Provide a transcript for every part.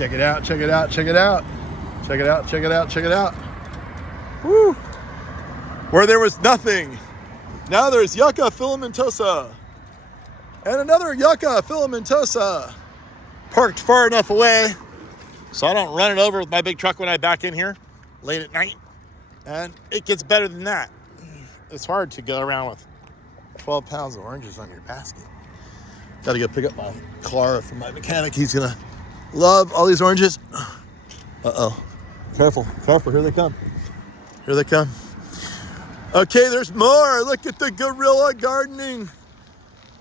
Check it out, check it out, check it out. Check it out, check it out, check it out. Woo! Where there was nothing, now there's Yucca filamentosa. And another Yucca filamentosa. Parked far enough away so I don't run it over with my big truck when I back in here late at night. And it gets better than that. It's hard to go around with 12 pounds of oranges on your basket. Got to go pick up my car from my mechanic. He's gonna love all these oranges. Uh-oh. Careful, careful, here they come. Here they come. Okay, there's more. Look at the Guerrilla Gardening.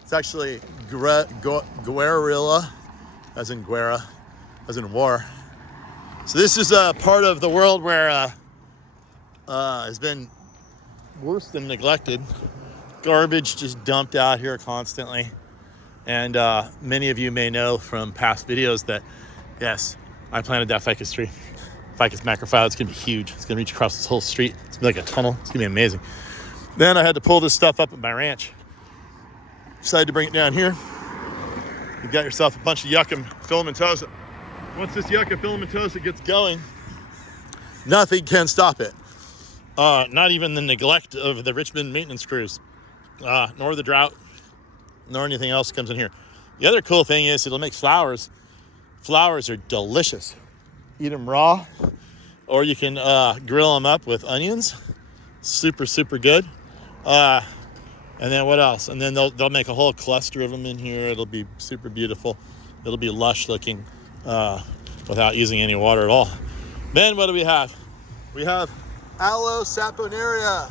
It's actually Guerrilla, as in Guerra, as in war. So this is a part of the world where has been worse than neglected. Garbage just dumped out here constantly. And many of you may know from past videos that, yes, I planted that ficus tree. Ficus macrophylla, it's gonna be huge. It's gonna reach across this whole street. It's gonna be like a tunnel. It's gonna be amazing. Then I had to pull this stuff up at my ranch. Decided to bring it down here. You got yourself a bunch of Yucca filamentosa. Once this Yucca filamentosa gets going, nothing can stop it. Not even the neglect of the Richmond maintenance crews, nor the drought, nor anything else comes in here. The other cool thing is it'll make flowers. Flowers are delicious. Eat them raw, or you can grill them up with onions. Super, super good. And then what else? And then they'll make a whole cluster of them in here. It'll be super beautiful. It'll be lush looking without using any water at all. Then what do we have? We have Aloe saponaria.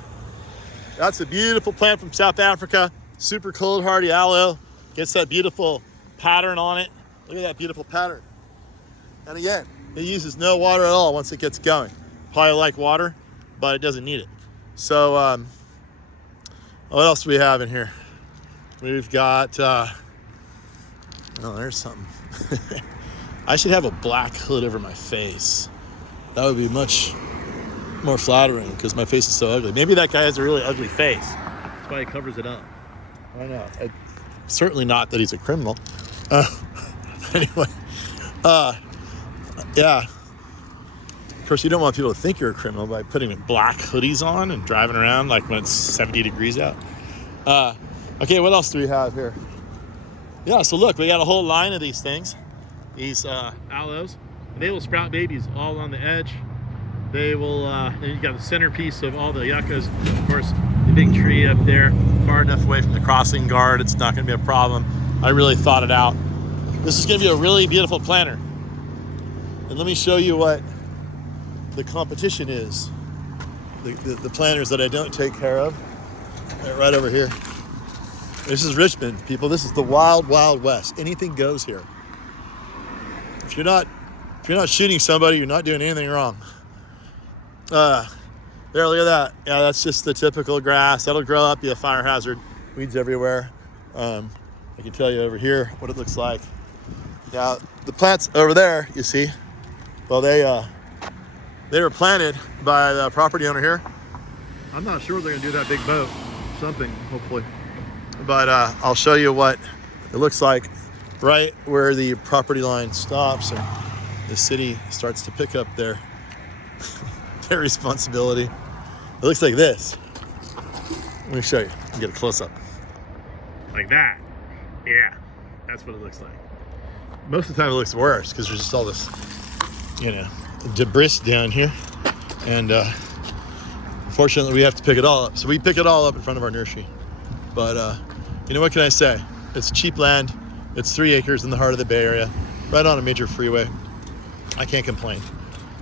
That's a beautiful plant from South Africa. Super cold hardy aloe. Gets that beautiful pattern on it. Look at that beautiful pattern. And again, it uses no water at all once it gets going. Probably like water, but it doesn't need it. So what else do we have in here? We've got, oh, there's something. I should have a black hood over my face. That would be much more flattering because my face is so ugly. Maybe that guy has a really ugly face. That's why he covers it up. I don't know. Certainly not that he's a criminal. Anyway, yeah. Of course, you don't want people to think you're a criminal by putting black hoodies on and driving around like when it's 70 degrees out. Okay, what else do we have here? Yeah, so look, we got a whole line of these things. These aloes. They will sprout babies all on the edge. They will, then you got the centerpiece of all the yuccas. Of course, the big tree up there, far enough away from the crossing guard, it's not gonna be a problem. I really thought it out. This is gonna be a really beautiful planter. And let me show you what the competition is. The planters that I don't take care of. They're right over here. This is Richmond, people. This is the wild, wild west. Anything goes here. If you're not shooting somebody, you're not doing anything wrong. There, look at that. Yeah, that's just the typical grass. That'll grow up, be a fire hazard. Weeds everywhere. I can tell you over here what it looks like. Now, the plants over there, you see, well, they were planted by the property owner here. I'm not sure they're gonna do that big boat. Something, hopefully. But I'll show you what it looks like right where the property line stops and the city starts to pick up their responsibility. It looks like this. Let me show you. I'll get a close up. Like that. Yeah, that's what it looks like. Most of the time it looks worse because there's just all this, debris down here. And unfortunately we have to pick it all up. So we pick it all up in front of our nursery. But what can I say? It's cheap land. It's 3 acres in the heart of the Bay Area, right on a major freeway. I can't complain.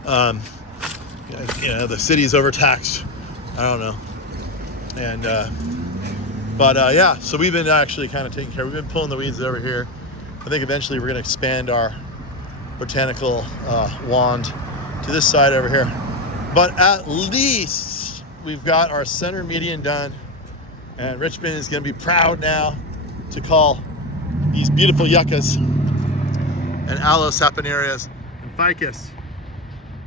The city's overtaxed. I don't know. And yeah, so we've been actually kind of taking care. We've been pulling the weeds over here. I think eventually we're going to expand our botanical wand to this side over here. But at least we've got our center median done, and Richmond is going to be proud now to call these beautiful yuccas and aloe saponarias and ficus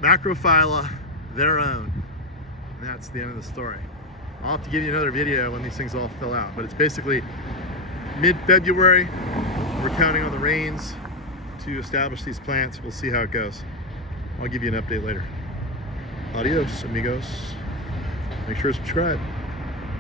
macrophylla their own. And that's the end of the story. I'll have to give you another video when these things all fill out, but it's basically mid-February. We're counting on the rains to establish these plants. We'll see how it goes. I'll give you an update later. Adios, amigos. Make sure to subscribe.